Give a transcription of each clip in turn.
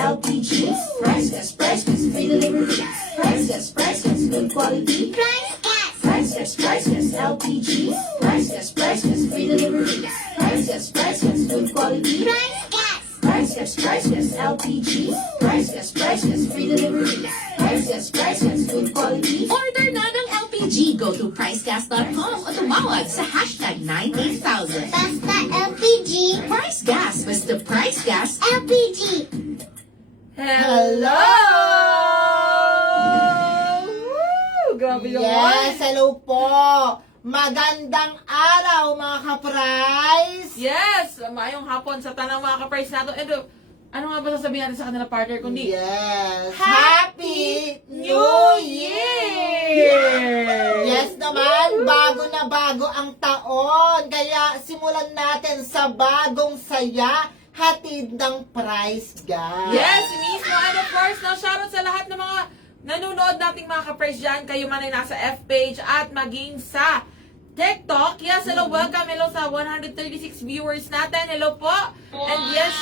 LPG. Priceless, free delivery. Priceless, good quality. Priceless, LPG. Priceless, free delivery. Priceless, good quality. Priceless, LPG. Priceless, free delivery. Priceless, good quality. Order na ng LPG. Go to pricegas.com o tumawag sa hashtag 98000. Basta LPG. Price Gas. Basta Price Gas. LPG. Hello! Woo! Grabe yung Yes, hello po. Magandang araw mga ka-price. Yes! Mayong hapon sa tanang mga ka-price nato. And ano nga ba sasabihin natin sa kanila partner kundi? Yes. Happy New Year! Yes naman, bago ang taon. Kaya simulan natin sa bagong saya, hatid ng Price Gas. Yes, mismo. And of course, no, shoutout sa lahat ng mga nanonood nating mga ka-price dyan. Kayo man ay nasa F-page at maging sa TikTok. Yes, hello, welcome. Hello sa 136 viewers natin. Hello po. And yes,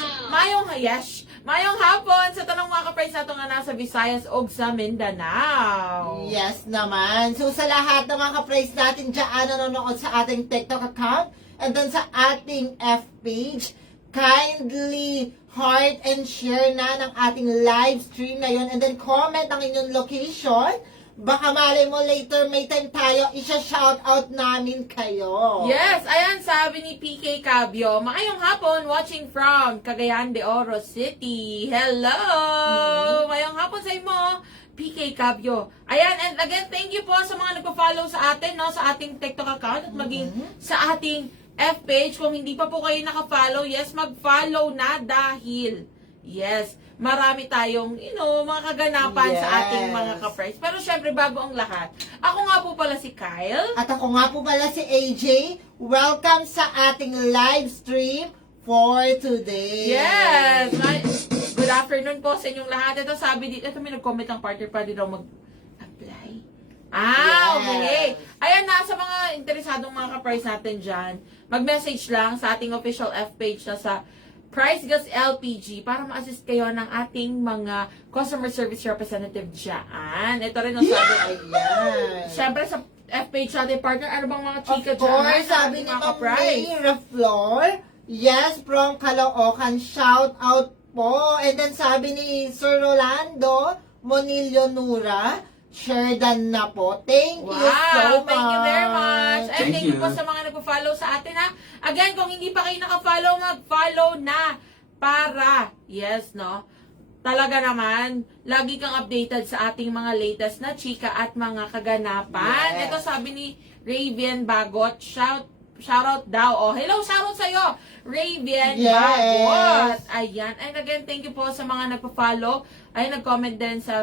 mayong hapon sa tanong mga ka-price nato nga nasa Visayas o sa Mindanao. Yes naman. So sa lahat ng mga ka-price natin dyan nanonood sa ating TikTok account and then sa ating F-page, kindly heart and share na ng ating live stream na yun and then comment ang inyong location. Baka malay mo later may time tayo, isa-shoutout namin kayo. Yes, ayan sabi ni PK Cabio. Maayong hapon watching from Cagayan de Oro City. Hello! Maayong hapon sa imo, PK Cabio. Ayan, and again, thank you po sa mga nagpa-follow sa atin, no, sa ating TikTok account at maging sa ating F-page. Kung hindi pa po kayo naka-follow, yes, mag-follow na dahil, yes, marami tayong, mga kaganapan sa ating mga ka-price. Pero syempre, bago ang lahat, ako nga po pala si Kyle. At ako nga po pala si AJ. Welcome sa ating live stream for today. Yes! Good afternoon po sa inyong lahat. Ito sabi dito, may nag-comment ang partner pa din daw mag-apply. Okay. Ayan na, sa mga interesadong mga ka-price natin dyan, mag-message lang sa ating official F-page na sa Price Gas LPG para ma-assist kayo ng ating mga customer service representative dyan. Ito rin ang sabi. Ayan. Siyempre sa F-page natin, partner, ano bang mga chika Of course, sabi ni Ma'am Mayra Flor, yes, from Caloocan, shout out po. And then sabi ni Sir Rolando Monillo Nura, share dan na po. Thank you so much. Thank you very much. And thank you po sa mga nagpo-follow sa atin, ha. Again, kung hindi pa kayo naka-follow, mag-follow na para, yes, no, talaga naman, lagi kang updated sa ating mga latest na chika at mga kaganapan. Yes. Ito sabi ni Raven Bagot, shoutout daw. Oh, hello, shoutout sa'yo, Raven Bagot. Ayan. And again, thank you po sa mga nagpo-follow. Ay, nag-comment din sa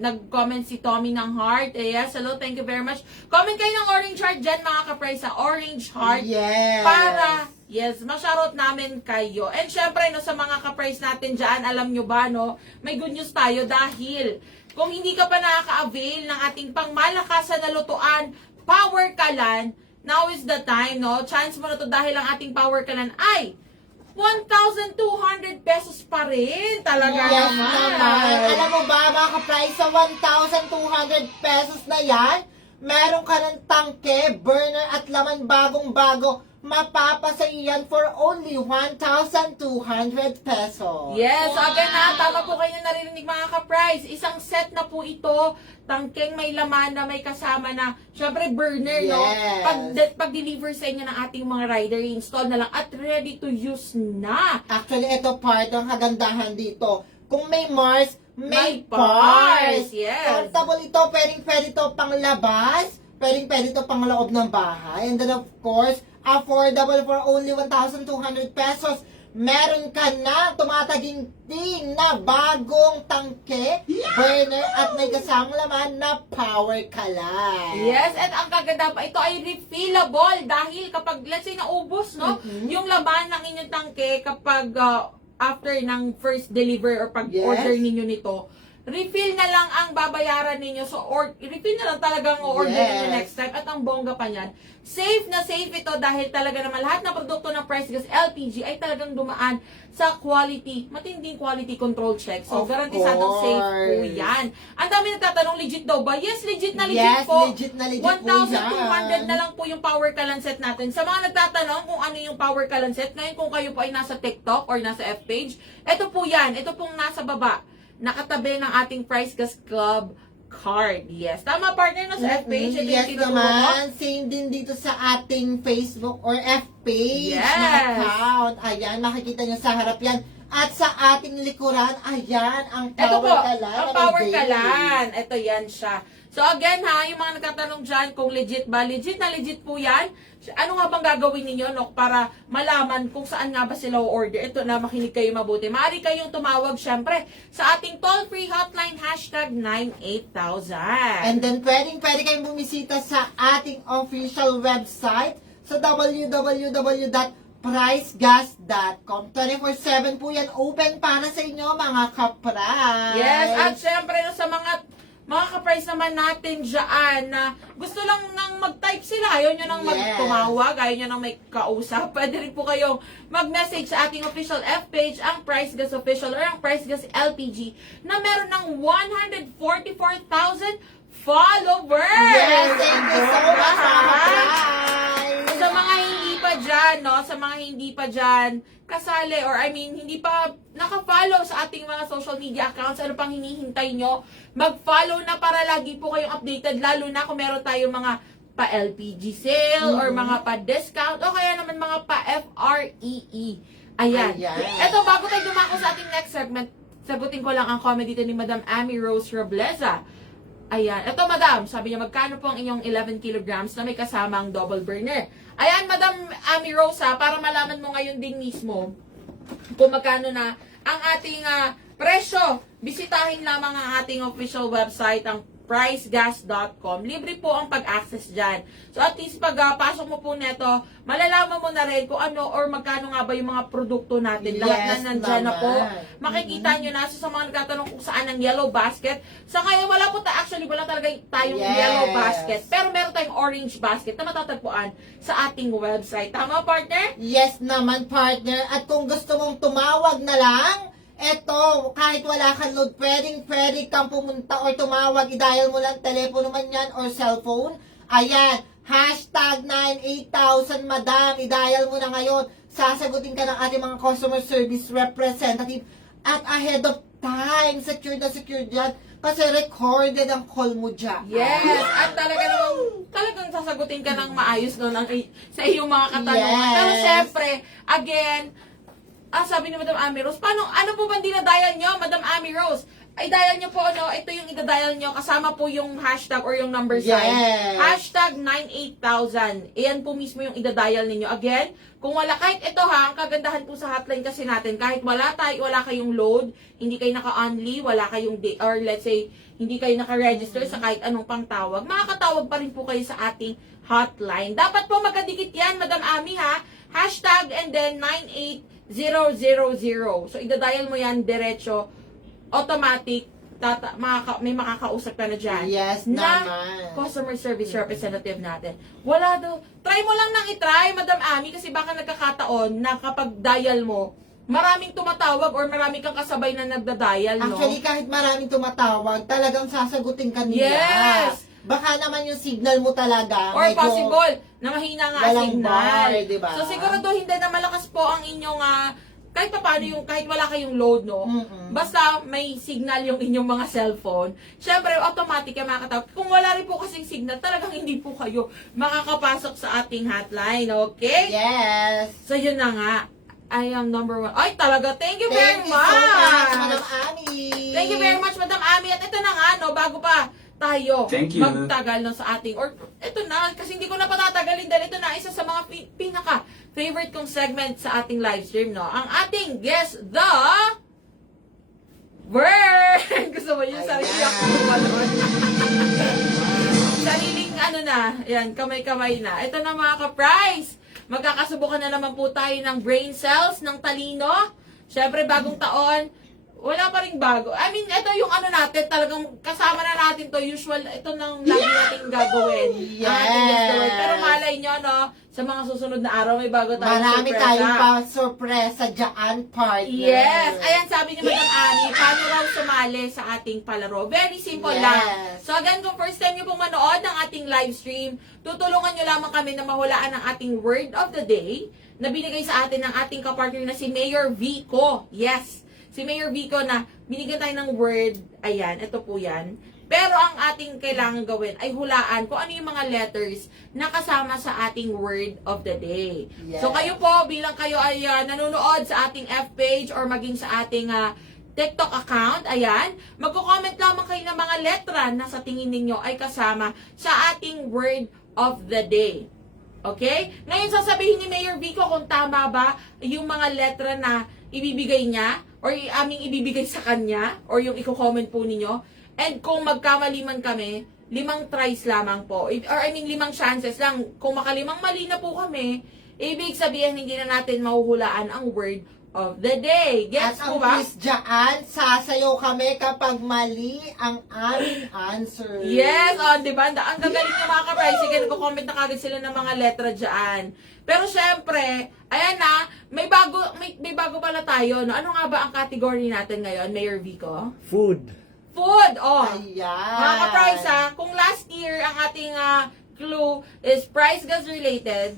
nag-comment si Tommy ng heart. Yes, hello, thank you very much. Comment kayo ng orange heart dyan, mga ka-price, sa orange heart. Yes. Para, yes, ma-shoutout namin kayo. And syempre, no, sa mga ka-price natin dyan, alam nyo ba, no, may good news tayo dahil kung hindi ka pa nakaka-avail ng ating pangmalakasan na lutuan, Power Kalan, now is the time, no? Chance mo na to dahil ang ating Power Kalan ay 1,200 pesos pa rin. Talaga Yes naman. naman. Alam mo ba, mga ka-price, sa 1,200 pesos na yan, meron ka ng tangke, burner at laman bagong-bago. Mapapasa yan for only 1,200 pesos. Yes, again ha, tama po kayo naririnig mga ka-price. Isang set na po ito, tangkeng may laman na may kasama na, syempre burner, no? Yes. Pag-deliver sa inyo ng ating mga rider, install na lang at ready to use na. Actually, ito part ng kagandahan dito. Kung may Mars, may May Pars, Pars. yes. Portable ito, pwede ito pang labas, pwede ito pang loob ng bahay. And then of course, affordable for only 1,200 pesos. Meron ka na tumataginting na bagong tangke, burner at may kasamang laman na power kalan. Yes, at ang kaganda pa, ito ay refillable dahil kapag, let's say, naubos, no? Yung laman ng inyong tangke kapag after ng first deliver or pag-order Yes. ninyo nito, refill na lang ang babayaran ninyo. So, refill na lang talagang o-order Yes. ninyo next time. At ang bongga pa niyan, safe na safe ito dahil talaga naman lahat ng produkto ng Price Gas LPG ay talagang dumaan sa quality, matinding quality control check. So, Of garantisadong safe po course. yan. Ang dami nagtatanong, legit daw ba? Yes, legit na legit Yes, po. legit na legit po 1,200 yan. na lang po yung power kalan set natin. Sa mga nagtatanong kung ano yung power kalan set, ngayon kung kayo po ay nasa TikTok or nasa F-page, ito po yan. Ito pong nasa baba. Nakatabi ng ating Price Gas Club card. Yes. Tama, partner, no? Sa F-page. Ito yung Yes tinuturo ko. naman. Same din dito sa ating Facebook or F-page Yes. na account. Ayan, makikita nyo sa harap yan. At sa ating likuran, ayan, ang Ito power po, kalan. ang power kalan. Ito yan siya. So again ha, yung mga nagtatanong dyan kung legit ba, legit na legit po yan. Ano nga bang gagawin ninyo, no, para malaman kung saan nga ba sila order? Ito na, makinig kayo mabuti. Maaari kayong tumawag syempre sa ating toll-free hotline #98000. And then, pwede kayong bumisita sa ating official website sa www.pricegas.com. 24/7 po yan open para sa inyo, mga ka-price. Yes, at syempre no, sa mga ka-price naman natin dyan na gusto lang nang mag-type sila. Ayaw nyo nang Yes. magtumawag, ayaw nyo nang may kausap. Pwede rin po kayong mag-message sa ating official F-page, ang Price Gas Official or ang Price Gas LPG na meron ng 144,000 followers! Yes, thank you so much, mga ka-price. Sa mga hindi pa dyan, no? Sa mga hindi pa dyan, kasali, or I mean, hindi pa naka-follow sa ating mga social media accounts, ano pang hinihintay nyo? Mag-follow na para lagi po kayong updated, lalo na kung meron tayong mga pa-LPG sale, or mga pa-discount, o kaya naman mga pa-FREE. Ayan. Eto, bago tayo dumako sa ating next segment, sagutin ko lang ang comment dito ni Madam Amy Rose Robleza. Ayan. Ito, madam, sabi niya, magkano po ang inyong 11 kilograms na may kasamang double burner? Ayan, Madam Amy Rosa, para malaman mo ngayon din mismo kung magkano na ang ating presyo. Bisitahin lamang ang ating official website, ang pricegas.com. Libre po ang pag-access dyan. So at least pag pasok mo po neto, malalaman mo na rin kung ano or magkano nga ba yung mga produkto natin. Lahat na nandyan na po. Makikita nyo na. So sa mga nagtatanong kung saan ang yellow basket, sa ngayon wala po actually wala talaga tayong yellow basket. Pero meron tayong orange basket na matatagpuan sa ating website. Tama, partner? Yes naman, partner. At kung gusto mong tumawag na lang, eto, kahit wala kang load, pwede kang pumunta or tumawag, i-dial mo lang telepono man yan or cellphone. Ayan, #98000, madam, i-dial mo na ngayon. Sasagutin ka ng ating mga customer service representative at ahead of time. Secure na secure dyan kasi recorded ang call mo dyan. Yes, at talagang sasagutin ka ng maayos no, sa iyong mga katanungan. Yes. Pero syempre, again, sabi ni Madam Amy Rose, ano po ba dinadial nyo, Madam Amy Rose? Ay, dial nyo po, ito yung idadial nyo, kasama po yung hashtag or yung number sign. Yes. #98000. Iyan po mismo yung idadial ninyo. Again, kung wala, kahit ito ang kagandahan po sa hotline kasi natin, kahit wala kayong load, hindi kayo naka-only, wala kayong, or let's say, hindi kayo naka-register sa kahit anong pangtawag, makakatawag pa rin po kayo sa ating hotline. Dapat po magkadikit yan, Madam Amy, ha? Hashtag and then 98000. So, idadial mo yan diretso, automatic, may makakausap ka na dyan. Yes na naman. customer service representative natin. Wala daw. Try mo lang nang itry, Madam Ami, kasi baka nagkakataon na kapag dial mo, maraming tumatawag or marami kang kasabay na nagda-dial, no? Actually, kahit maraming tumatawag, talagang sasagutin ka nila. Yes! Baka naman yung signal mo talaga. Or medyo possible na mahina nga ang walang signal. bar, diba? So siguraduhin din na malakas po ang inyong kahit paano yung kahit wala kayong load, no? Mm-mm. Basta may signal yung inyong mga cellphone. Syempre, automatic yung makakatawag. Kung wala rin po kasing signal, talagang hindi po kayo makakapasok sa ating hotline, okay? Yes. So yun na nga. I am number 1. Ay, talaga. Thank you very Thank you so much, Madam much. Ami. Thank you very much, Madam Ami. At ito na nga, no, bago pa tayo Thank you. magtagal no, sa ating, or ito na, kasi hindi ko na patatagalin dahil ito na isa sa mga pinaka-favorite kong segment sa ating live stream, no? Ang ating Guess the Word! Gusto mo yung sarili Ayan. ako sariling yan, kamay-kamay na. Ito na mga ka-prize. Magkakasubukan na naman po tayo ng brain cells, ng talino. Syempre, bagong taon, wala pa ring bago. I mean, ito yung natin, talagang kasama na natin to. Usual, ito nang lagi natin gagawin. Yes. Ang ating Guess the Word. Pero malay nyo, no, sa mga susunod na araw, may bago tayong Marami sorpresa. tayong pa-surpresa dyan, partner. Yes! Ayan, sabi ni Madam Ani, paano raw sumali sa ating palaro? Very simple Yes. lang. So again, kung first time nyo pong manood ng ating live stream, tutulungan nyo lamang kami na mahulaan ang ating word of the day na binigay sa atin ng ating kapartner na si Mayor Vico. Yes! Si Mayor Vico na binigyan tayo ng word. Ayan, ito po yan. Pero ang ating kailangan gawin ay hulaan kung ano yung mga letters na kasama sa ating word of the day. Yes. So kayo po, bilang kayo ay nanonood sa ating F page or maging sa ating TikTok account, ayan, magko-comment lamang kayo ng mga letra na sa tingin ninyo ay kasama sa ating word of the day. Okay? Ngayon sasabihin ni Mayor Vico kung tama ba yung mga letra na ibibigay niya or aming ibibigay sa kanya or yung i-comment po ninyo. And kung magkamali man kami, 5 tries lamang po. Or 5 chances lang. Kung makalimang mali na po kami, ibig sabihin hindi na natin mahuhulaan ang word of the day. Gets At po ang ba? quiz dyan, sasayaw kami kapag mali ang aming answer. Yes, diba? Ang gagaling ng mga ka-prize. Sige, nagko-comment na kagad sila ng mga letra dyan. Pero syempre, ayan na, may bago pala tayo. No? Ano nga ba ang category natin ngayon, Mayor Vico? Food. Food! Ayan. Mga ka-price kung last year ang ating clue is price gas related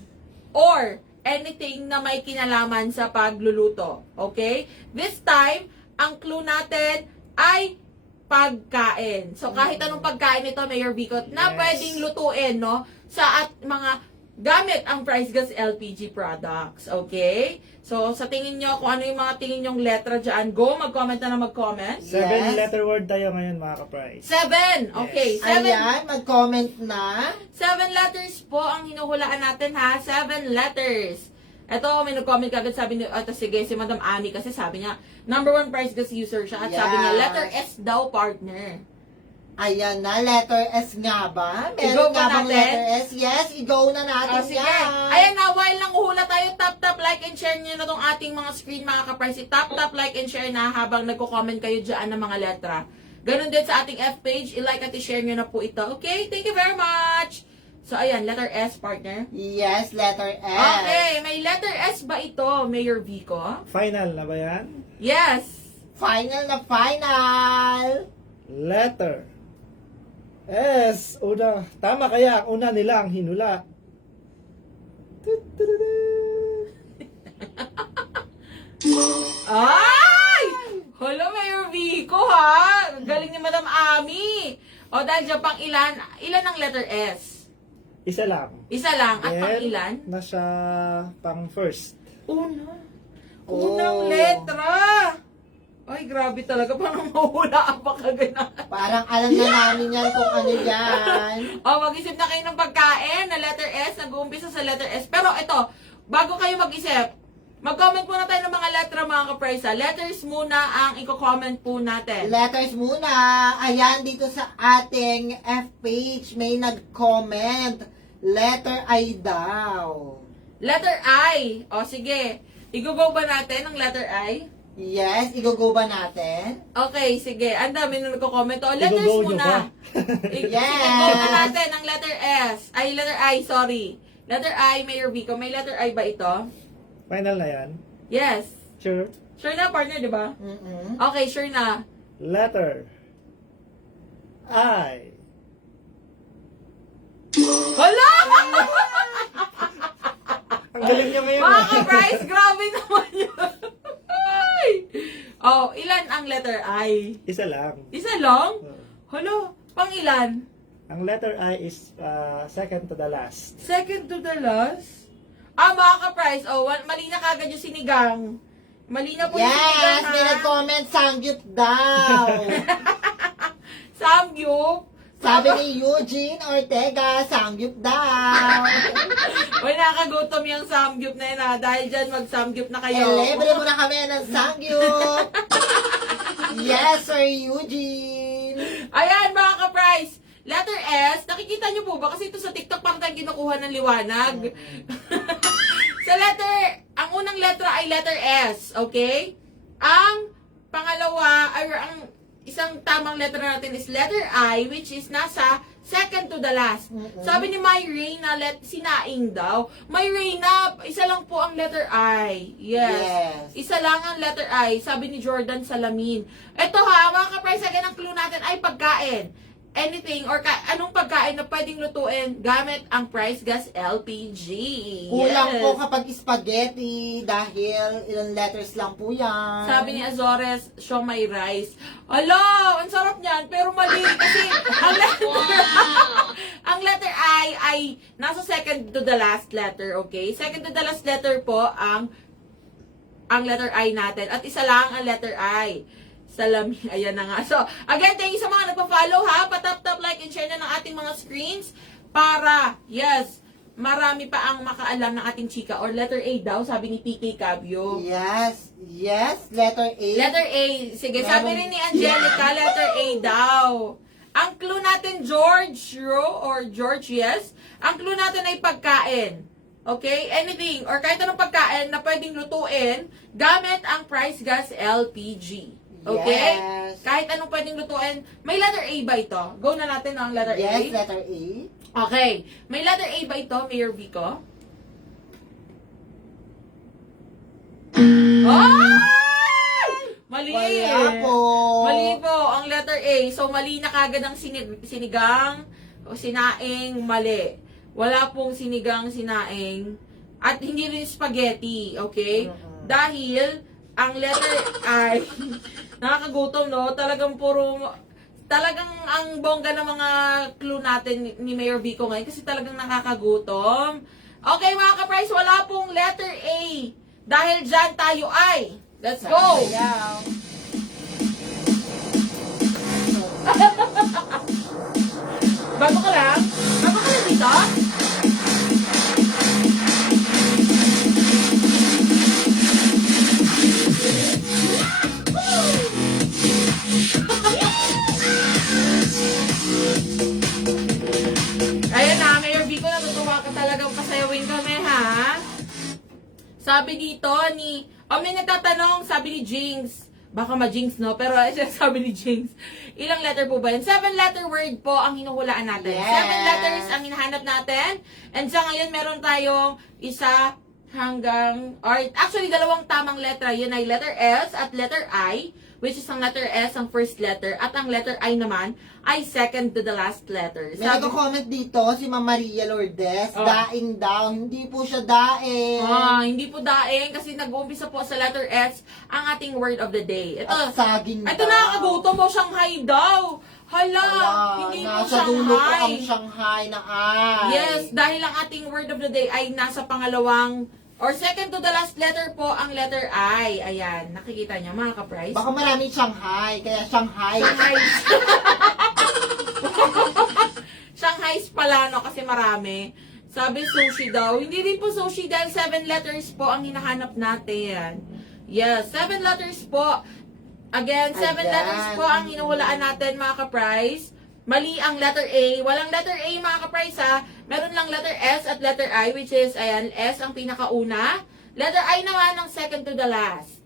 or anything na may kinalaman sa pagluluto. Okay? This time, ang clue natin ay pagkain. So, kahit anong pagkain ito, Mayor Vico, na Yes. pwedeng lutuin, no? Sa mga gamit ang Price Gas LPG products. Okay? So, sa tingin nyo, kung ano yung mga tingin nyong letra dyan, go, mag-comment na mag-comment. 7-letter word tayo ngayon, mga ka-prize. 7! Okay, 7. Ayan, mag-comment na. 7 letters po ang hinuhulaan natin, ha? 7 letters. Ito, may nag-comment kagad, sabi ni, sige, si Madam Ami, kasi sabi niya, number 1 Price Gas user siya, at sabi niya, Yes. letter S daw, partner. Ayan na, letter S nga ba? I-go Meron ba nga bang natin? letter S? Yes, i-go na natin Sige. yan. Ayan na, while nanguhula tayo, tap, like, and share nyo na tong ating mga screen, mga ka-price. Tap, like, and share na habang nagko-comment kayo dyan ng mga letra. Ganon din sa ating F page, i-like at i-share nyo na po ito. Okay? Thank you very much! So, ayan, letter S, partner. Yes, letter S. Okay, may letter S ba ito, Mayor Vico? Final na ba yan? Yes! Final na final. Letter. S. Una. Tama kaya ang una nila ang hinula. Ay! Hello, Mayor Vico, ha? Galing ni Madam Ami. O, dahil dyan pang ilan ang letter S? Isa lang. Isa lang. At pang Then, ilan? nasa pang first. Una. Oh. Unang letra. Ay, grabe talaga. Parang mahulaan pa kagana. Parang alam na namin yan kung ano yan. O, mag-isip na kayo ng pagkain na letter S. Nag-uumpisa sa letter S. Pero ito, bago kayo mag-isip, mag-comment muna tayo ng mga letra, mga ka-price. Letters muna ang i-comment po natin. Letters muna. Ayan, dito sa ating F page, may nag-comment. Letter I daw. Letter I. O, sige. I-go ba natin ang letter I? Yes, i-go ba natin? Okay, sige. Ang dami na nagko-comment. O, letters I-go nyo muna. Yes. Sige, go na natin ang letter S. Ay, letter I, sorry. Letter I, Mayor Vico. May letter I ba ito? Final na yan. Yes. Sure. Sure na, partner, di ba? Mm-mm. Okay, sure na. Letter I. Hala! Ang galing niya ngayon. Mga ka-Bryce, grabe naman yun. Ay! Oh, ilan ang letter I? Isa lang. Isa lang? Hala, pang ilan? Ang letter I is second to the last. Second to the last? Ah, mga ka-Bryce, oh, mali na kagad yung sinigang. Mali na po yung sinigang, Yes, may nag-comment, sangyup daw. Samgyup. Sabi ni Eugene Ortega, sangyup daw. Uy, nakagutom yung samgyup na yun ha. Dahil dyan, mag-samgyup na kayo. Libre mo na kami ng sangyup. Yes, Sir Eugene. Ayan, mga ka-Price. Letter S, nakikita nyo po ba? Kasi ito sa TikTok parang tayong kinukuha ng liwanag. Sa letter, ang unang letra ay letter S, okay? Ang pangalawa, or ang isang tamang letra natin is letter I, which is nasa second to the last. Sabi ni My Reyna, sinaing daw. My Reyna, isa lang po ang letter I. Yes. Isa lang ang letter I. Sabi ni Jordan Salamin. Ito ha, mga ka-Price, again, ang clue natin ay pagkain. Anything or anong pagkain na pwedeng lutuin gamit ang Price Gas LPG. Kulang Yes. po kapag spaghetti dahil ilang letters lang po yan. Sabi ni Azores, siomai rice. Alo, ang sarap niyan, pero mali kasi ang letter, ang letter I ay nasa second to the last letter, okay? Second to the last letter po ang letter I natin at isa lang ang letter I. Salami, ayan na nga. So, again, thank you sa mga nagpa-follow ha. Patap-tap, like, and share na ng ating mga screens para, yes, marami pa ang makaalam ng ating chika. Or letter A daw, sabi ni PK Cabio. Yes, letter A. Letter A. Sige, sabi rin ni Angelica, letter A daw. Ang clue natin, George, yes. Ang clue natin ay pagkain. Okay? Anything, or kahit anong pagkain na pwedeng lutuin gamit ang Price Gas LPG. Okay? Yes. Kahit anong pwedeng lutuin. May letter A ba ito? Go na natin ang letter Yes, A. letter A. Okay. May letter A ba ito, Mayor Vico? Ay! Mali! Wala po. Mali po, ang letter A. So, mali na kagad ang sinigang o sinaing, mali. Wala pong sinigang, sinaing. At hindi rin spaghetti, okay? Dahil, ang letter I, nakakagutom, no? Talagang ang bongga ng mga clue natin ni Mayor Vico ngayon kasi talagang nakakagutom. Okay, mga ka-Price, wala pong letter A. Dahil dyan tayo ay, let's go! Bago ka lang? Bago ka lang dito? Ayan na, Mayor Vico, natutuwa ka talagang pasayawin kami, ha? Sabi dito may nagtatanong, sabi ni Jinx, baka ma-Jinx, no? Pero sabi ni Jinx, ilang letter po ba yan? 7-letter word po ang hinuhulaan natin. Yes. 7 letters ang hinahanap natin. And sa ngayon, meron tayong isa hanggang, or actually, dalawang tamang letra. Yun ay letter S at letter I, which is ang letter S ang first letter, at ang letter I naman ay second to the last letter. May nagko-comment dito, si Ma'am Maria Lourdes, Oh. daing daw. Hindi po siya daing. Hindi po daing kasi nag-uumpisa po sa letter S ang ating word of the day. At saging Ito daw. nakakagutom mo, Shanghai daw. Hala, hindi po nasa dulo po Shanghai. ang Shanghai na ay. Yes, dahil ang ating word of the day ay nasa pangalawang or second to the last letter po ang letter I. Ayan, nakikita niya mga ka-Price. Baka maraming Shanghai, kaya Shanghai. Shanghai. Shanghai's pala, no? Kasi marami. Sabi sushi daw. Hindi rin po sushi dahil 7 letters po ang hinahanap natin. Yes, 7 letters po. Again, 7 Ayan. letters po ang hinuhulaan natin, mga ka-Price. Mali ang letter A. Walang letter A, mga ka-Price, ha. Meron lang letter S at letter I, which is, ayan, S ang pinakauna. Letter I naman ang second to the last.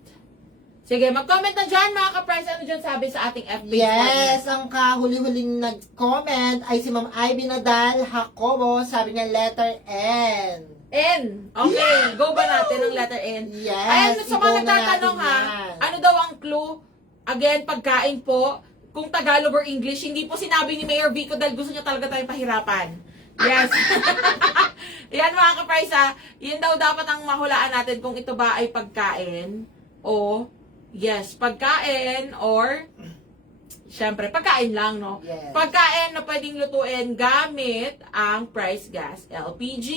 Sige, mag-comment na dyan mga ka-price. Ano dyan sabi sa ating FB? Yes, ang kahuli-huling nag-comment ay si Ma'am Ivy Nadal Jacobo. Sabi niya letter N. N. Okay, go ba natin ang letter N? Yes, Ayan, sa mga i-go na nagtatanong natin ha, yan. ano daw ang clue? Again, pagkain po. Kung Tagalog or English, hindi po sinabi ni Mayor Vico dahil gusto niya talaga tayong pahirapan. Yes. Yan mga ka-price ha. Yan daw dapat ang mahulaan natin kung ito ba ay pagkain o yes, pagkain or syempre, pagkain lang, no? Yes. Pagkain na pwedeng lutuin gamit ang Price Gas LPG.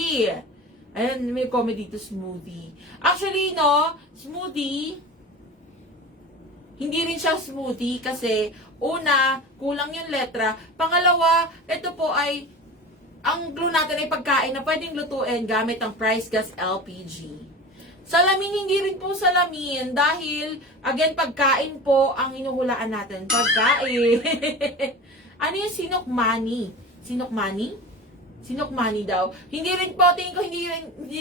Ayan, may comment dito, smoothie. Actually, no, smoothie, hindi rin siya smoothie kasi una, kulang yung letra. Pangalawa, ito po ay, ang clue natin ay pagkain na pwedeng lutuin gamit ang Price Gas LPG. Salamin, hindi rin po salamin dahil, again, pagkain po ang inuhulaan natin. Pagkain. Ano yung sinokmani? Sinokmani? Sinokmani daw. Hindi rin po, tingin ko, hindi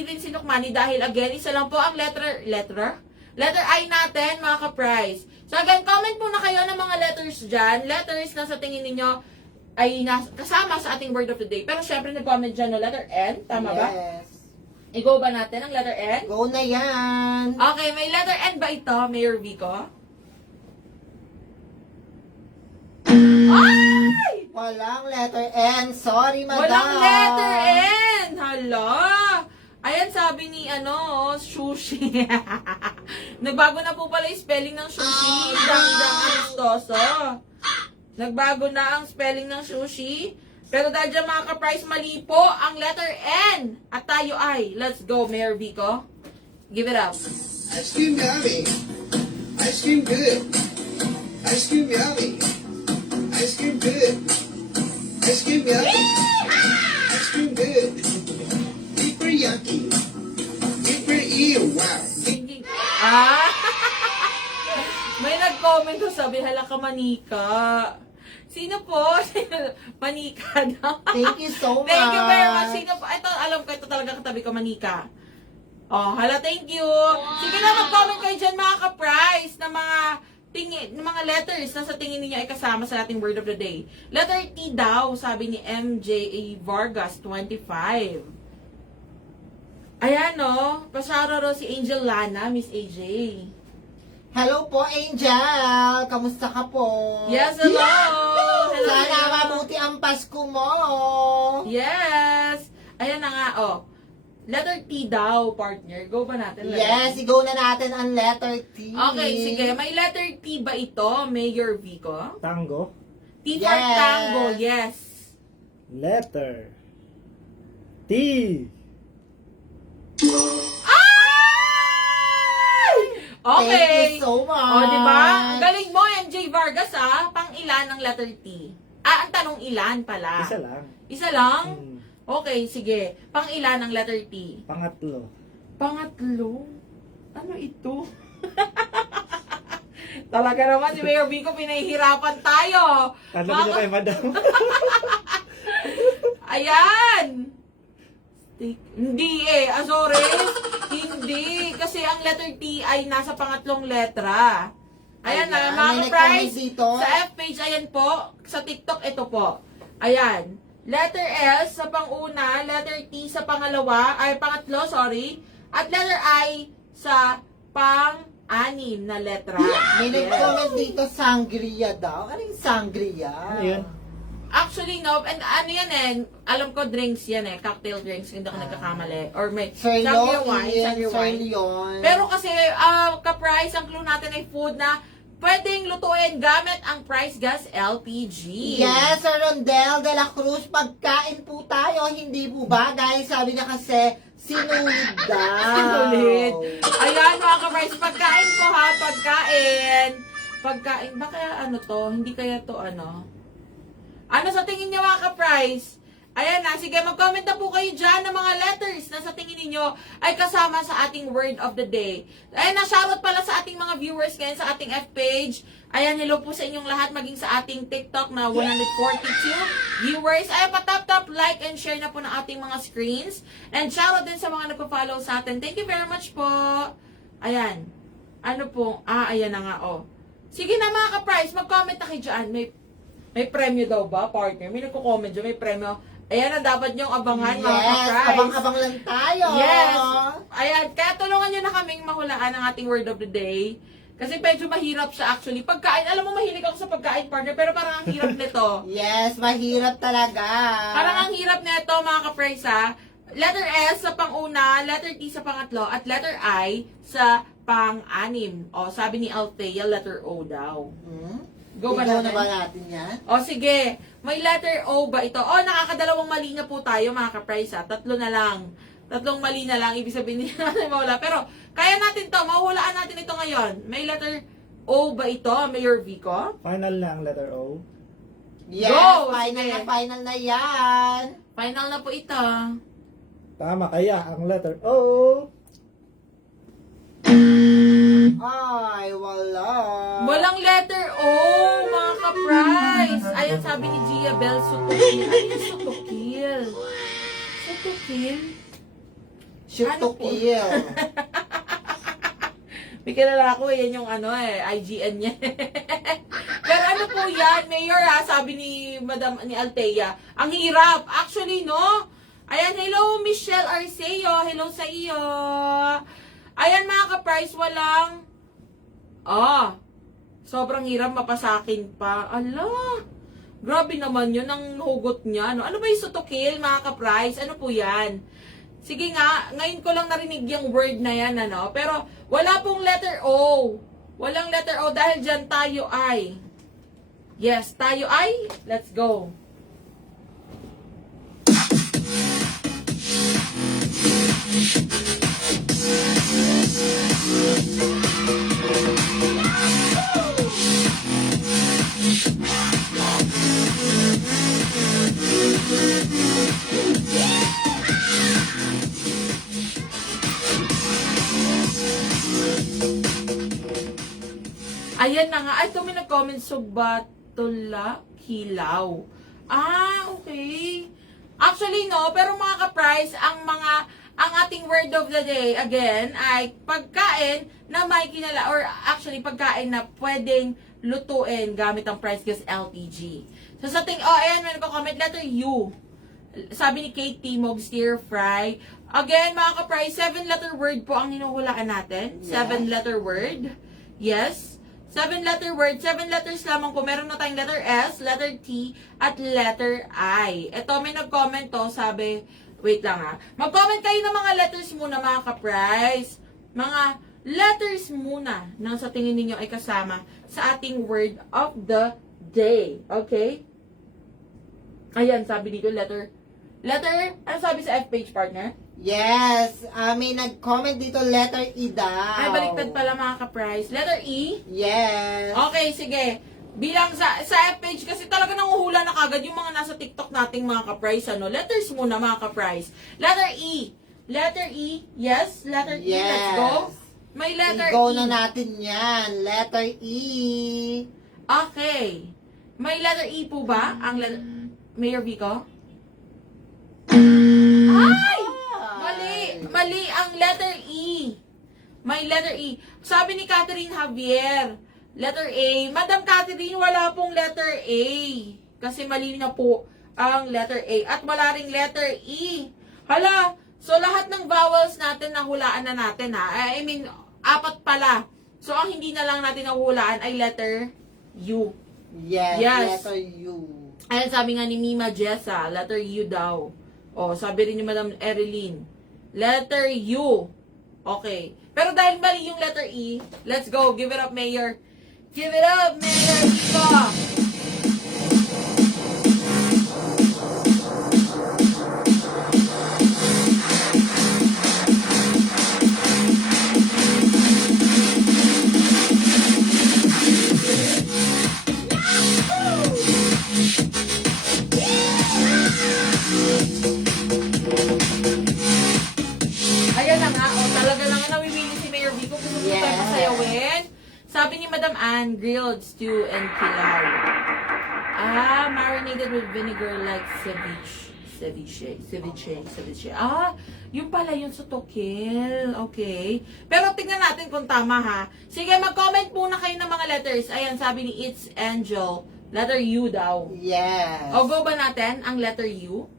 rin sinokmani dahil, again, isa lang po ang letter I natin, mga ka-price. So, again, comment po na kayo ng mga letters dyan. Letters na sa tingin ninyo ay kasama sa ating word of the day. Pero, syempre, nag-comment dyan no, letter N. Tama ba? Yes. I-go ba natin ang letter N? Go na yan. Okay, may letter N ba ito, Mayor Vico? Ay! Walang letter N. Sorry, madam. Walang letter N! Hala! Ayan, sabi ni, sushi. Nagbago na po pala yung spelling ng sushi. Dang amistoso. Nagbago na ang spelling ng sushi. Pero dahil dyan mga ka-price, mali po ang letter N. At tayo ay, let's go, Mayor Vico. Give it up. Ice cream yummy. Ice cream good. Ice cream yummy. Ice cream good. Ice cream yummy. Ice cream good. Deeper yucky. Deeper ew. Wow. Hindi. Ah! May nag-comment to sabi, hala ka manika. Sino po? Manika daw. Thank you so much. Thank you very much. Sino po? Ito, alam ko, ito talaga katabi ko, Manika. Oh, hala, thank you. Sige na, mag-comment kayo dyan, mga ka-price, na mga letters na sa tingin niyo ay kasama sa ating word of the day. Letter T daw, sabi ni MJ Vargas, 25. Ayan, no? Pasararo si Angel Lana, Miss AJ. Hello po, Angel. Kamusta ka po? Yes, hello! Hello, Sana hello. mabuti ang Pasko mo. Yes! Ayan na nga, oh. Letter T daw, partner. Go ba natin? Yes, i-go na natin ang letter T. Okay, sige. May letter T ba ito, Mayor Vico? Tango. T for Yes. tango, yes. Letter T. Ay! Okay. Thank you so much. O, diba? Ang galing mo, MJ Vargas, ah. Pang ilan ang letter T? Ah, ang tanong ilan pala? Isa lang. Isa lang? Hmm, Okay, sige. Pang ilan ang letter T? pangatlo. Pangatlo? Ano ito? Talaga naman si Mayor Vico, pinahihirapan tayo. Tanong niyo kay madam. Ayan! Hindi eh, Azores. Hindi. Kasi ang letter T ay nasa pangatlong letra. Ayan na, Ayan, mga may price. nag-comment dito. Sa F-page, ayan po. Sa TikTok, ito po. Ayan. Letter S sa pang-una, letter T sa pangalawa, ay pangatlo, sorry. At letter I sa pang-anim na letra. May Yes. nag-comment dito, sangria daw. Ano yung sangria? Ano yun? Actually, no. And ano yan eh. Alam ko drinks yan eh. Cocktail drinks. Hindi ako nagkakamali. Or may sangria wine. Sangria wine. Serlion. Pero kasi, ka-price, ang clue natin ay food na pwedeng lutuin gamit ang Price Gas LPG. Yes, Sir Rondel de la Cruz, pagkain po tayo, hindi po ba? Dahil sabi niya kasi, sinulid daw. Sinulit. Ayan mga ka-price, pagkain po ha, pagkain. Pagkain, baka ano to, hindi kaya to ano. Ano sa tingin niyo mga ka-price? Ayan na, sige, mag-comment na po kayo dyan ng mga letters na sa tingin ninyo ay kasama sa ating word of the day. Ayan na, shoutout pala sa ating mga viewers ngayon sa ating F-page. Ayan, hello po sa inyong lahat, maging sa ating TikTok na 142 viewers. Ayan, patap-tap, like, and share na po ng ating mga screens. And shoutout din sa mga nagpa-follow sa atin. Thank you very much po. Ayan. Ano po? Ayan na nga, oh. Sige na mga ka-price, mag-comment na kayo dyan. May premyo daw ba, partner? May nagko-comment dyan, may premyo. Ayan ang dapat nyong abangan, mga Yes, ka-price. abang-abang lang tayo. Yes! Ayan, kaya tulungan nyo na kaming mahulaan ang ating word of the day. Kasi medyo mahirap siya actually. Pagkain, alam mo mahilig ako sa pagkain, partner, pero parang ang hirap nito. Yes, mahirap talaga. Parang ang hirap nito, mga ka-price, ha? Letter S sa pang-una, letter T sa pangatlo, at letter I sa pang-anim. O, sabi ni Althea, letter O daw. Go ba Ikaw natin? na ba natin yan? O, sige. May letter O ba ito? O, nakakadalawang mali na po tayo, mga ka-price, ha? Tatlo na lang. Tatlong mali na lang. Ibig sabihin nila natin mawala. Pero, kaya natin to. Mahuhulaan natin ito ngayon. May letter O ba ito, Mayor Vico? Final na ang letter O. Yes, Go! final na yan. Final na po ito. Tama kaya ang letter O. Ay, wala. Walang letter O, mga ka-price. Ayan, sabi ni Gia Bell, sutukil. Ano yung sutukil? Sutukil? Shoot Ano to po? kill. May kilala ko, yan yung IGN niya. Pero ano po yan, Mayor, ha, sabi ni ni Althea, ang hirap. Actually, no? Ayan, hello, Michelle Arceo. Hello sa iyo. Ayan, mga ka-price, walang, sobrang hirap mapasakin pa. Ala, grabe naman yun, ang hugot niya. Ano ba yung sutukil, mga ka-price? Ano po yan? Sige nga, ngayon ko lang narinig yung word na yan, ano? Pero, wala pong letter O. Walang letter O dahil dyan tayo ay. Yes, tayo ay. Let's go. Ayan na nga. Ay, ito may nag-comment, Subatula Kilaw. Okay. Actually, no, pero mga ka-price, ang ating word of the day, again, ay pagkain na may kinala, or actually, pagkain na pwedeng lutuin gamit ang price gas LPG. So, sa ayan, may nagko-comment, letter U. Sabi ni Kate Timog, stir fry. Again, mga ka-price, 7-letter word po ang hinuhulaan natin. 7-letter word. Yes. 7-letter word. 7 letters lamang po. Meron na tayong letter S, letter T, at letter I. Ito, may nag-comment to. Sabi, wait lang ha. Mag-comment kayo ng mga letters muna, mga ka-price. Mga letters muna na sa tingin ninyo ay kasama sa ating word of the day. Okay? Ayan, sabi dito, letter, ano sabi sa F-page, partner? Yes, may nag-comment dito, letter E daw. Ay, baliktad pala, mga ka-price. Letter E? Yes. Okay, sige. Bilang sa F-page, kasi talaga nanguhula na kagad yung mga nasa TikTok nating mga ka-price, ano? Letters muna, mga ka-price. Letter E. Letter E. Yes, letter E. Yes. Let's go. May letter I-go E. na natin yan. Letter E. Okay. May letter E po ba? Ang letter... Mayor Vico? Ay! Mali ang letter E. May letter E. Sabi ni Catherine Javier, letter A. Madam Catherine, wala pong letter A. Kasi mali na po ang letter A. At wala ring letter E. Hala, so lahat ng vowels natin nahulaan na natin, ha. I mean, 4 pala. So ang hindi na lang natin nahulaan ay letter U. Yes, Yes. letter U. Ayan, sabi nga ni Mima Jessa, letter U daw. O, sabi rin ni Madam Erilyn, letter U. Okay. Pero dahil mali yung letter E, let's go. Give it up, Mayor. Give it up, Mayor Vico. Ayan na nga, talaga lang namimili si Mayor Vico kung gusto tayo pasayawin. Sabi ni Madam Ann, grilled stew and pilau. Marinated with vinegar like ceviche. Ceviche. Ah, yung pala yung sutokil. Okay. Pero tingnan natin kung tama ha. Sige, mag-comment muna kayo ng mga letters. Ayan, sabi ni It's Angel. Letter U daw. Yes. O, go ba natin ang letter U?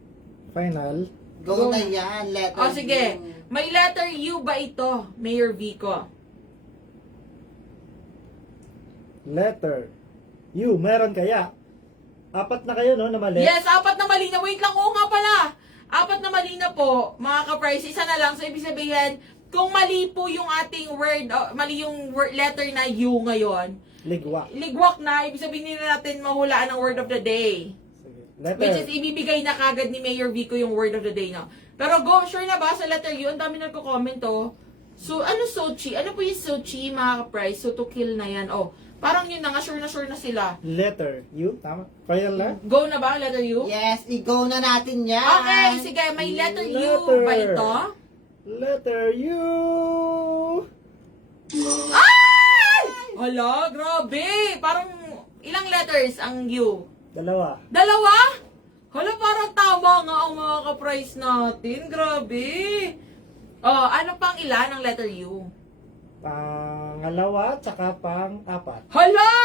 Final. Go na yan, letter O, sige. U. May letter U ba ito, Mayor Vico? Letter U. Meron kaya? 4 na kayo, no, na mali? Yes, 4 na mali na. Wait lang, oo nga pala. 4 na mali na po, mga ka-price. Isa na lang. So, ibig sabihin, kung mali po yung ating word, mali yung letter na U ngayon, Ligwa. ligwak na, ibig sabihin nila natin mahulaan ang word of the day. Sige. Letter. Which is, ibibigay na kagad ni Mayor Vico yung word of the day, no? Pero go, sure na ba sa letter U? Ang dami nagko-comment, oh. So, ano Sochi? Ano po yung Sochi, mga ka-price? So, to kill na yan. Oh, parang yun na nga, sure na sila. Letter U. Tama? Final na? Go na ba, letter U? Yes, i-go na natin yan. Okay, sige, may letter U Letter. ba ito? Letter U. Ay! Hala, grabe! Parang ilang letters ang U? 2. Dalawa? Hala, parang tama nga ang mga ka-price natin. Grabe! Oh, ano pang ilan ang letter U? Pangalawa, tsaka pang-4. Hala!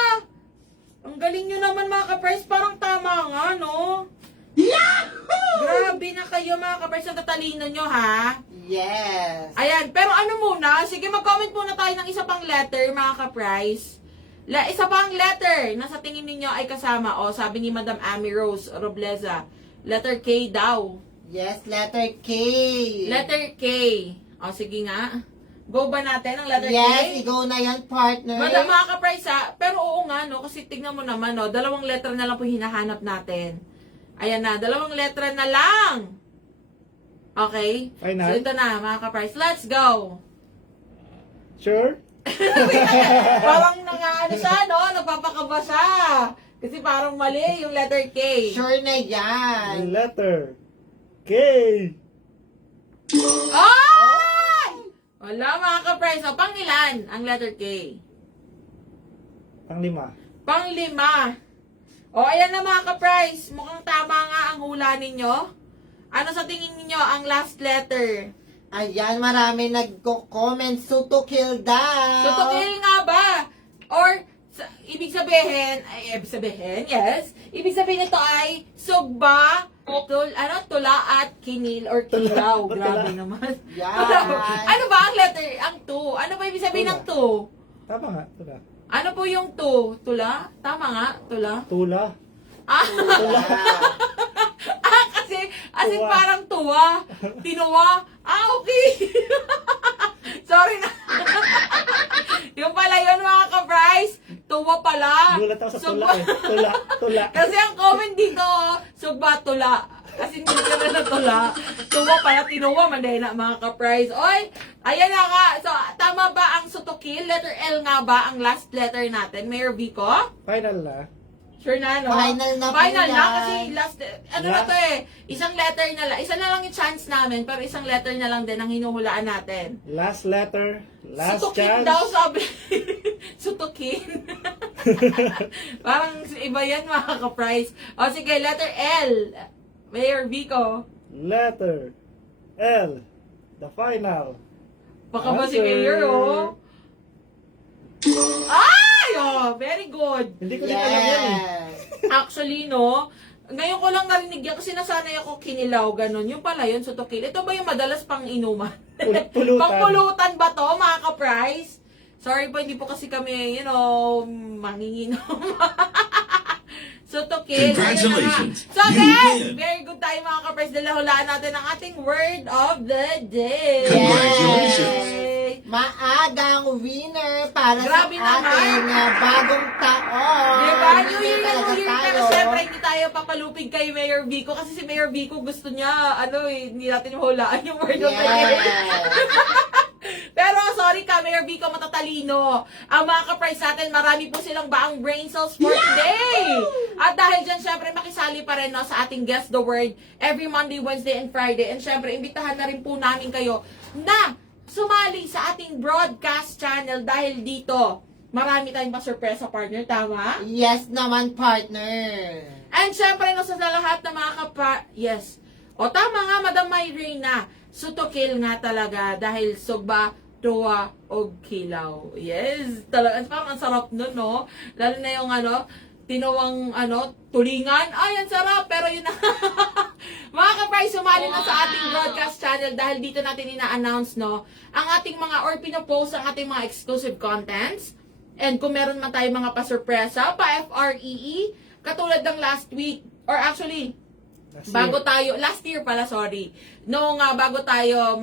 Ang galing nyo naman mga ka-price. Parang tama nga, no? Yahoo! Grabe na kayo mga ka-price. Ang tatalino nyo, ha? Yes. Ayan, pero ano muna? Sige, mag-comment muna tayo ng isa pang letter, mga ka-price. Isa pang letter na sa tingin ninyo ay kasama. O, sabi ni Madam Amy Rose Robleza. Letter K daw. Yes, letter K. Letter K. O, sige nga. Go ba natin ang letter K? Yes, i-go na yan, partner. Madam, mga ka-price ha. Pero oo nga, no? Kasi tignan mo naman, no? 2 letter na lang po hinahanap natin. Ayan na, 2 letter na lang. Okay? Final? So, ito na, mga ka-price. Let's go! Sure? Parang ano siya, no? Nagpapakaba siya. Kasi parang mali yung letter K. Sure na yan. Letter K. Ay! Wala, mga ka-price. O, pang ilan ang letter K? Pang-5. Pang-5. O, ayan na mga ka-price. Mukhang tama nga ang hula ninyo. Ano sa tingin niyo ang last letter? Ayan, marami nagko-comment. Sutukil daw. So, tukil nga ba? Or, ibig sabihin, yes. Ibig sabihin ito ay sugba, tula at kinil or kilaw. Tula. Grabe naman. Yan. Ano ba ang letter? Ang tu. Ano ba ibig sabihin ng tu? Tama nga, tula. Ano po yung tu? Tula? Tama nga, tula. Tula. Ah, kasi Tuwa. parang tuwa. Tinuwa. Ah, okay. Sorry na. Yung pala yun mga ka-price. Tuwa pala. Gulat ako sa tula Sugba. eh. Tula. Kasi ang comment dito, sugba tula. Kasi hindi ka na tula. Tuwa pala, tinuwa. Manday na mga ka-price. Oy, ayan na nga. So, tama ba ang sutokil? Letter L nga ba ang last letter natin? Mayor Vico? Final na. Sure na, no? Final na po Final na yan. kasi last, ano na to eh, isang letter na lang. Isa na lang yung chance namin, pero isang letter na lang din ang hinuhulaan natin. Last letter. Last Sutukin chance. daw, sabi. Sutukin. Parang iba yan mga ka-price. O sige, letter L. Mayor Vico. Letter L. The final. Baka ba si Answer. Mayor, oh? Ay! Oh, very good. Hindi ko din alam yan eh. Yes. Actually, no, ngayon ko lang narinig yan kasi nasanay ako kinilaw, ganun. Yung pala yun, sutukil. Ito ba yung madalas pang inuman? Pulutan. Pangpulutan ba to, mga ka-price? Sorry po, hindi po kasi kami, manginginom. Sutukil. Congratulations. So You again, win. very good tayo mga ka-price. Dahil hulaan natin ang ating word of the day. Congratulations. Maagang winner para Grabe sa ating bagong taon. Diba? New Year na Talaga New Year. Pero tayo. syempre, hindi tayo papalupig kay Mayor Vico kasi si Mayor Vico gusto niya, hindi natin hulaan yung word of the day. Yes. Pero sorry ka, Mayor Vico, matatalino. Ang mga ka-price natin, marami po silang baang brain cells for today. At dahil dyan, syempre, makisali pa rin sa ating Guess the Word every Monday, Wednesday, and Friday. And syempre, imbitahan na rin po namin kayo na sumali sa ating broadcast channel dahil dito, marami tayong pa-surpresa partner, tama? Yes naman, partner. And syempre, sa lahat ng mga yes. O tama nga, Madam Myrina, sutokil nga talaga dahil sugba, tuwa, og kilaw. Yes, talaga, parang ang sarap nun, no? Lalo na yung tinawang tulingan. Ay, ang sarap, pero yun na. Mga ka-price, sumali na sa ating broadcast channel dahil dito natin ina-announce, no, ang ating mga, or pinopost ang ating mga exclusive contents. And kung meron man tayo mga pa-surpresa, pa-FREE, katulad ng last week, or actually, last year pala, sorry. Nung bago tayo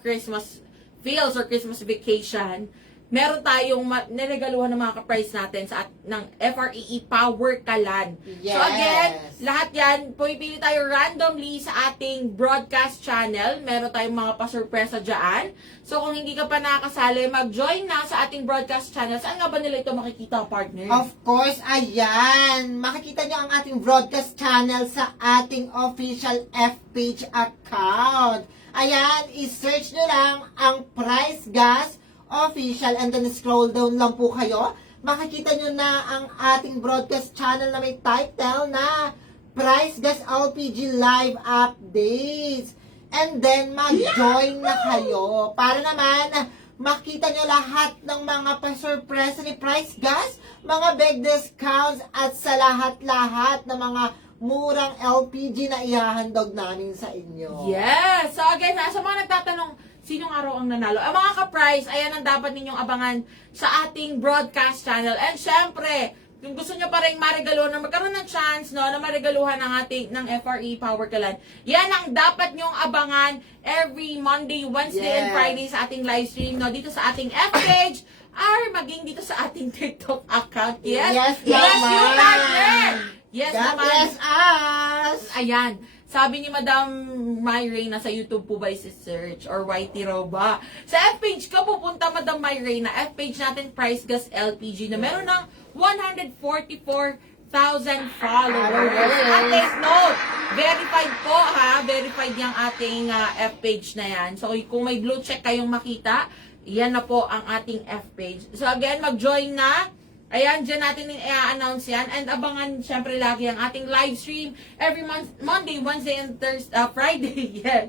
Christmas feels or Christmas vacation, meron tayong niregaluhan ng mga ka-price natin ng FREE Power Kalan. Yes. So again, lahat yan, pumipili tayo randomly sa ating broadcast channel. Meron tayong mga pasurpresa dyan. So kung hindi ka pa nakakasali, mag-join na sa ating broadcast channel. Saan nga ba nila ito makikita, partner? Of course, ayan. Makikita nyo ang ating broadcast channel sa ating official F-page account. Ayan, i-search nyo lang ang Price Gas Official and then scroll down lang po kayo. Makikita nyo na ang ating broadcast channel na may title na Price Gas LPG Live Updates. And then, mag-join na kayo para naman makita nyo lahat ng mga pa-surpresa ni Price Gas, mga big discounts at sa lahat-lahat ng mga murang LPG na ihahandog namin sa inyo. Yes! So again, sa mga nagtatanong, sinong araw ang nanalo? Ang mga ka-price, ayan ang dapat ninyong abangan sa ating broadcast channel. And syempre, kung gusto nyo pa rin marigaluhan na magkaroon ng chance na marigaluhan ng FRE Power Kalan, yan ang dapat nyong abangan every Monday, Wednesday, and Yes. Friday sa ating live stream, dito sa ating F-page, or maging dito sa ating TikTok account. Yes? Yes, Yes, you, naman. partner! Yes, God naman. bless us! Ayan. Sabi ni Madam Myrina sa YouTube po ba i-search or YT raw ba? Sa F-page ka pupunta, Madam Myrina. F-page natin, Price Gas LPG, na meron ng 144,000 followers. At take note, verified po ha. Verified yung ating F-page na yan. So kung may blue check kayong makita, yan na po ang ating F-page. So again, mag-join na. Ayan, dyan natin i-announce yan. And abangan, syempre, lagi ang ating live stream every Monday, Wednesday, and Friday. Yes.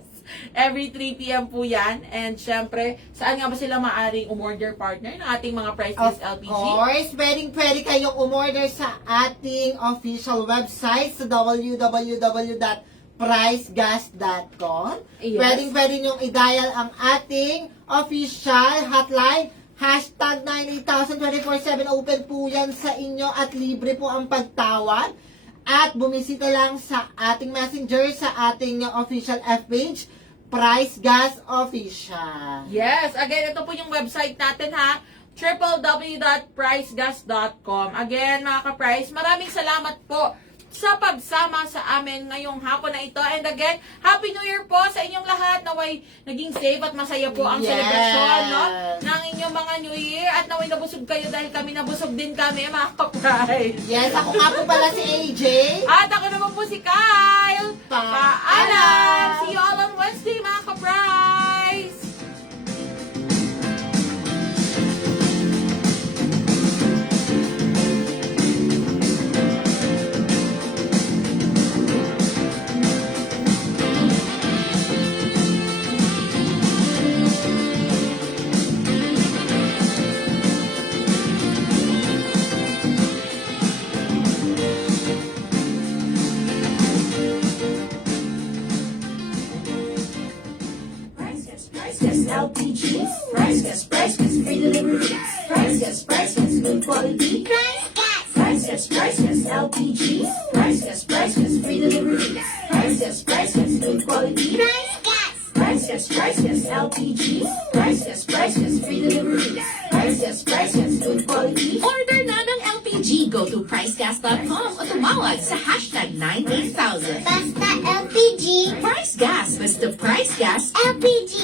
Every 3 p.m. po yan. And syempre, saan nga ba sila maaring umorder, partner, ng ating mga Price Gas LPG? Of course, pwede kayong umorder sa ating official website sa www.pricegas.com. Yes. Pwede nyong i-dial ang ating official hotline. Hashtag 98,000 24/7 open po yan sa inyo at libre po ang pagtawag. At bumisita lang sa ating messenger sa ating official F-page, Price Gas Official. Yes. Again, ito po yung website natin ha. www.pricegas.com. Again, mga ka-price, maraming salamat po sa pagsama sa amin ngayong hapon na ito. And again, Happy New Year po sa inyong lahat. Naway naging safe at masaya po ang Yes. selebrasyon ng inyong mga New Year. At naway nabusog kayo dahil kami nabusog din kami, mga ka-price. Yes, ako nga po pala si AJ. At ako naman po si Kyle. Paalam! Paalam! See you all on Wednesday, mga ka-price! Price Gas LPG. Price Gas, free delivery. Price Gas, good quality. Price Gas LPG. Price Gas, free delivery. Price Gas, good quality. Price Gas LPG. Price Gas, free delivery. Price Gas, good quality. Order na ng LPG. Go to pricegas.com o tumawag sa hashtag 98,000. Basta LPG. Price Gas, basta Price Gas LPG.